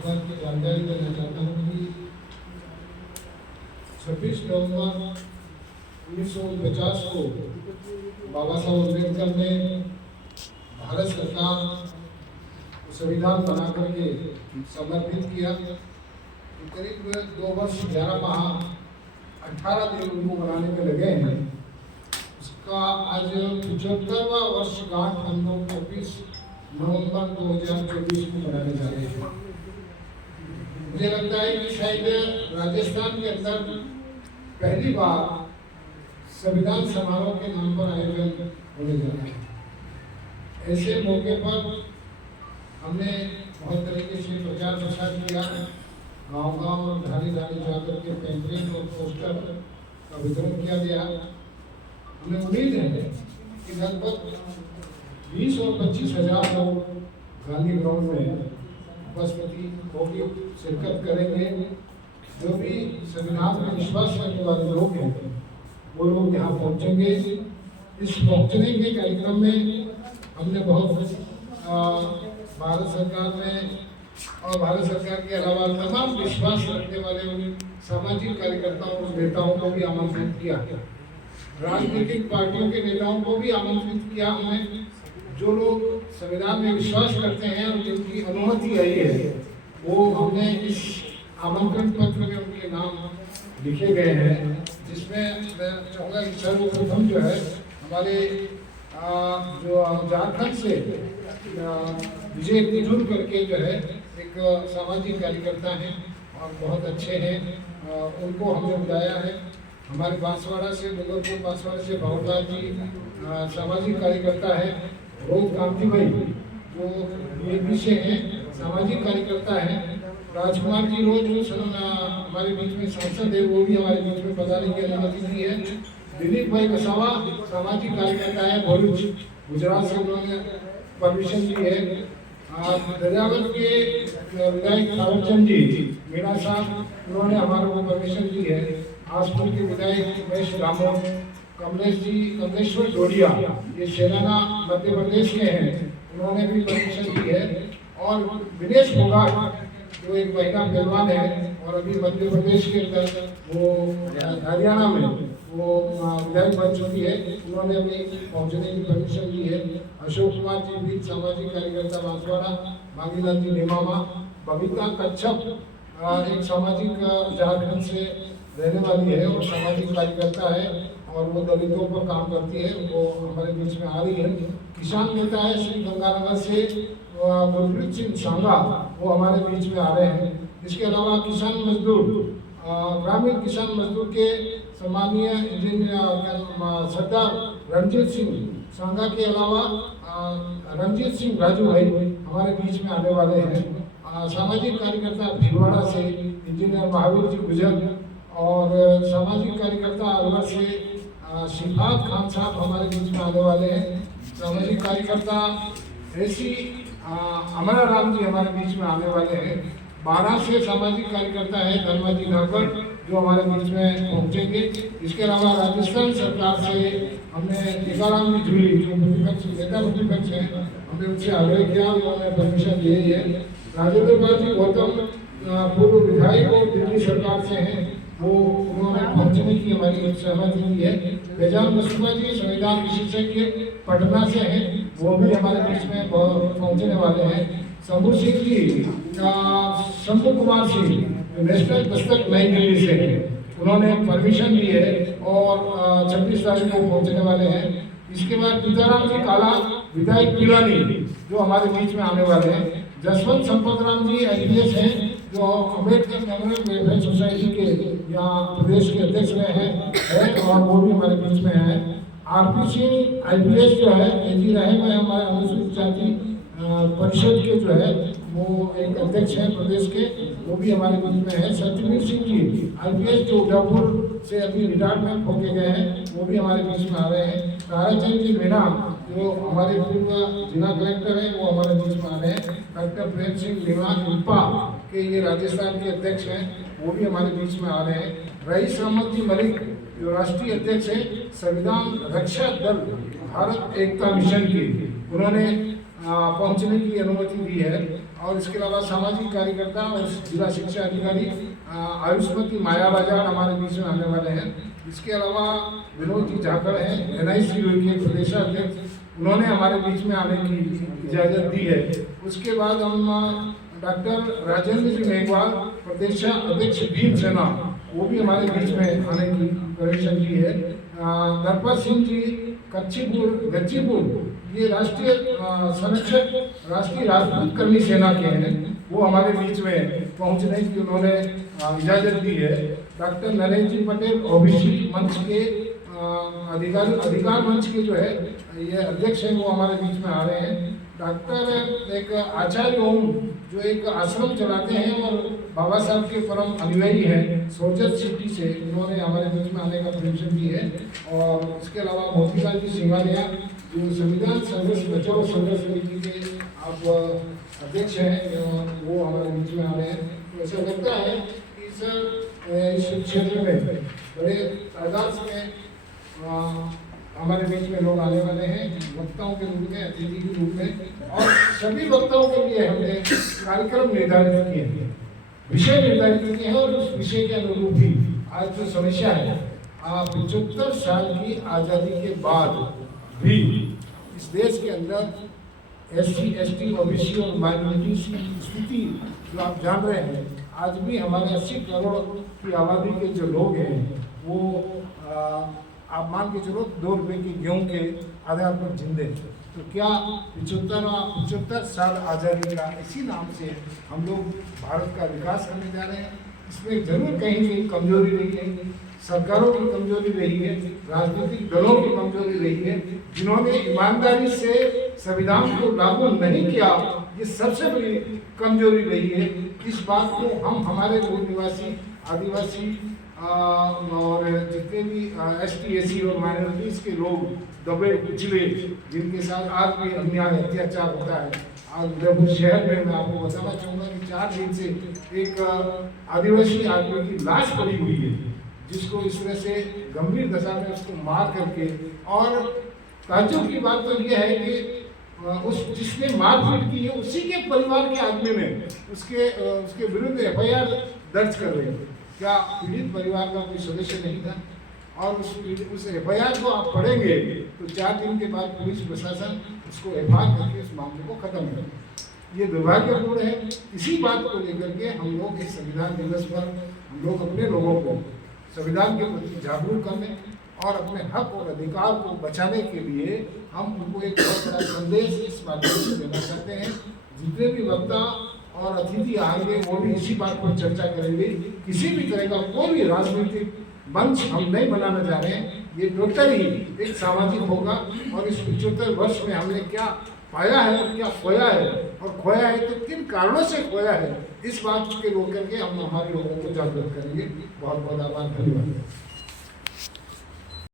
बात की जानकारी देना चाहता हूँ कि 26 नवंबर 1949 को बाबा साहब अम्बेडकर ने भारत सरकार को संविधान बना करके समर्पित किया। करीब 2 वर्ष 11 माह 18 दिन उनको बनाने में लगे हैं। उसका आज 75वां वर्षगांठ हम लोग 26 नवंबर 2024 को मनाने जा रहे हैं। मुझे लगता है कि शायद राजस्थान के अंदर पहली बार संविधान समारोह के नाम पर आयोजन होने जा रहा है। ऐसे मौके पर हमने बहुत तरीके से प्रचार प्रसार किया, गांव-गांव और ढाली-ढाली जाकर के पैम्फलेट और पोस्टर का वितरण किया गया। हमें उम्मीद है कि लगभग 20 और 25 हजार लोग गांधी ग्राउंड में उपस्थिति होगी, शिरकत करेंगे। जो भी संविधान में विश्वास रखने वाले लोग हैं वो लोग यहाँ पहुँचेंगे। इस पहुँचने के कार्यक्रम में हमने बहुत भारत सरकार में और भारत सरकार के अलावा तमाम विश्वास रखने वाले सामाजिक कार्यकर्ताओं और नेताओं को भी आमंत्रित किया। राजनीतिक पार्टियों के नेताओं को भी आमंत्रित किया हमने। जो लोग संविधान में विश्वास करते हैं और जिनकी अनुमति आई है वो हमने इस आमंत्रण पत्र में उनके नाम लिखे गए हैं, जिसमें मैं चाहूँगा कि सर्वप्रथम जो है हमारे जो झारखंड से विजय कुजूर करके जो है एक सामाजिक कार्यकर्ता हैं और बहुत अच्छे हैं, उनको हमने बुलाया है। हमारे बांसवाड़ा से डूंगरपुर बांसवाड़ा से भवरलाल जी सामाजिक कार्यकर्ता है। रोहित कांति भाई जो बीएपी से हैं, सामाजिक कार्यकर्ता हैं। राजकुमार जी रोज हमारे बीच में सांसद है, वो भी हमारे बीच में पधारने की अनुमति दी है। दिलीप भाई वसावा सामाजिक कार्यकर्ता है, भरूच गुजरात से उन्होंने परमिशन दी है। दरियावत के विधायक थावरचंद जी मीणा साहब, उन्होंने हमारे को परमिशन दी है। आसपुर के विधायक उमेश दामोद, कमलेश्वर डोडिया ये सेनाना मध्य प्रदेश के हैं, उन्होंने भी परमिशन दी है। और विनेश फोगाट जो एक महिला पहलवान है और अभी मध्य प्रदेश के अंदर वो हरियाणा में वो विधायक बन चुकी है, उन्होंने भी पहुंचने की परमिशन दी है। अशोक कुमार जी भी सामाजिक कार्यकर्ता बांसवाड़ा, भागीलाल जी नेमामा, बबीता कच्छप एक सामाजिक झारखंड से रहने वाली है और सामाजिक कार्यकर्ता है और वो दलितों पर काम करती है, वो हमारे बीच में आ रही है। किसान नेता है श्री गंगानगर से गुरप्रीत सिंह सांगा, वो हमारे बीच में आ रहे हैं। इसके अलावा किसान मजदूर ग्रामीण किसान मजदूर के सम्मानीय इंजीनियर सरदार रणजीत सिंह सांगा के अलावा रणजीत सिंह राजू भाई हमारे बीच में आने वाले हैं। सामाजिक कार्यकर्ता भीलवाड़ा से इंजीनियर महावीर जी गुजर और सामाजिक कार्यकर्ता अलवर से शिफात खान साहब हमारे बीच में आने वाले हैं। सामाजिक कार्यकर्ता ऐसी अमरा राम जी हमारे बीच में आने वाले हैं। 12 से सामाजिक कार्यकर्ता है धर्माजी धाकर जो हमारे बीच में पहुंचेंगे। इसके अलावा राजस्थान सरकार से हमने टीकाराम जी झूली जो प्रतिपक्ष नेता प्रतिपक्ष है, हमने उनसे आग्रह किया, उन्होंने परमिशन दी है। राजेंद्र पाल गौतम पूर्व विधायक और दिल्ली सरकार से हैं, वो उन्होंने पहुंचने की हमारी सहमति दी है। बेजान मसूमा जी संविधान विशेषज्ञ पटना से हैं, वो भी हमारे बीच में पहुंचने वाले हैं। शंभू सिंह जी शंभू कुमार सिंह नेशनल दस्तक नई दिल्ली से हैं, उन्होंने परमिशन ली है और 26 तारीख को पहुंचने वाले हैं। इसके बाद सीताराम जी काला विधायक पिलानी जो हमारे बीच में आने वाले हैं। जसवंत संपत राम जी IPS हैं जो अम्बेडकर मेमोरियल वेलफेयर सोसाइटी के यहाँ प्रदेश के अध्यक्ष रहे हैं और वो भी हमारे बीच में है। RP सिंह IPS जो है AG रहे में हमारे अनुसूचित जाति परिषद के जो है वो एक अध्यक्ष हैं प्रदेश के, वो भी हमारे बीच में है। सत्यवीर सिंह जी IPS जो उदयपुर से अभी रिटायरमेंट होके गए हैं, वो भी हमारे बीच में आ रहे हैं। ताराचंद जी मीणा जो हमारे पूर्व जिला कलेक्टर हैं, वो हमारे बीच में आ रहे हैं। डॉक्टर प्रेम सिंह मीणा इंपा के ये राजस्थान के अध्यक्ष हैं, वो भी हमारे बीच में आ रहे हैं। रईस अहमद जी मलिक जो राष्ट्रीय अध्यक्ष हैं संविधान रक्षा दल भारत एकता मिशन की, उन्होंने पहुंचने की अनुमति दी है। और इसके अलावा सामाजिक कार्यकर्ता और जिला शिक्षा अधिकारी आयुष्मती माया बाजार हमारे बीच में आने वाले हैं। इसके अलावा विनोद जी झाकड़ हैं, NIC के प्रदेशाध्यक्ष, उन्होंने हमारे बीच में आने की इजाज़त दी है। उसके बाद हम डॉक्टर राजेंद्र जी मेघवाल, प्रदेश अध्यक्ष भीमसेना, वो भी हमारे बीच में आने की परमिशन दी है। दरपत सिंह जी गच्चीपुर, ये राष्ट्रीय संरक्षक राष्ट्रीय राजपूत कर्मी सेना के हैं, वो हमारे बीच में पहुंचने की उन्होंने इजाज़त दी है। डॉक्टर नरेंद्र जी पटेल OBC मंच के अधिकार मंच के जो है ये अध्यक्ष हैं, वो हमारे बीच में आ रहे हैं। डॉक्टर एक आचार्य ओम, जो एक आश्रम चलाते हैं और बाबा साहब के परम अनुयायी हैं, सोजत सिटी से, उन्होंने हमारे बीच में आने का परमिशन दी है। और इसके अलावा मोतीलाल जी सिंघानिया, जो संविधान संघर्ष बचाओ संघर्ष समिति के आप अध्यक्ष हैं, वो हमारे बीच में आ रहे हैं। तो ऐसा लगता है कि सर इस क्षेत्र में बड़े तादाद में हमारे बीच में लोग आने वाले हैं, वक्ताओं के रूप में, अतिथि के रूप में। और सभी वक्ताओं के लिए हमने कार्यक्रम निर्धारित किए हैं, विषय निर्धारित किए हैं, और उस विषय के अनुरूप ही आज जो समस्या है 75 साल की आज़ादी के बाद भी इस देश के अंदर SC ST OBC और माइनॉरिटी की स्थिति जो आप जान रहे हैं, आज भी हमारे 80 करोड़ की आबादी के जो लोग हैं वो आप मान के चलो 2 रुपये की गेहूँ के आधार पर जिंदे। तो क्या 75 साल आज़ादी का इसी नाम से हम लोग भारत का विकास करने जा रहे हैं? इसमें जरूर कहीं कहीं कमजोरी रही है, सरकारों की कमजोरी रही है, राजनीतिक दलों की कमजोरी रही है, जिन्होंने ईमानदारी से संविधान को लागू नहीं किया, ये सबसे बड़ी कमजोरी रही है। इस बात को हम हमारे मूल निवासी आदिवासी और जितने भी ST SC और माइनॉरिटीज के लोग दबे कुचले, जिनके साथ आज भी अन्याय अत्याचार होता है। आज उदयपुर शहर में मैं आपको बताना चाहूँगा कि 4 दिन से एक आदिवासी आदमी की लाश पड़ी हुई है, जिसको इस तरह से गंभीर दशा में उसको मार करके। और ताज्जुब की बात तो यह है कि उस जिसने मारपीट की है उसी के परिवार के आदमी ने उसके विरुद्ध FIR दर्ज कर रहे हैं। क्या पीड़ित परिवार का कोई सदस्य नहीं था? और उस FIR को आप पढ़ेंगे तो 4 दिन के बाद पुलिस प्रशासन उसको FIR करके उस मामले को खत्म कर। ये दुर्भाग्यपूर्ण है। इसी बात को लेकर के हम लोग इस संविधान दिवस पर हम लोग अपने लोगों को संविधान के प्रति जागरूक करने और अपने हक और अधिकार को बचाने के लिए हम उनको एक बहुत बड़ा संदेश इस माध्यम से देना चाहते हैं। जितने भी वक्ता और अतिथि आएंगे वो भी इसी बात पर चर्चा करेंगे। किसी भी तरह का कोई भी राजनीतिक मंच हम नहीं बनाना चाह रहे हैं, ये टोटल ही एक सामाजिक होगा। और इस 75 वर्ष में हमने क्या पाया है और क्या खोया है, और खोया है तो किन कारणों से खोया है, इस बात के लेकर के हम हमारे लोगों को जागरूक करेंगे। बहुत बहुत आभार, धन्यवाद।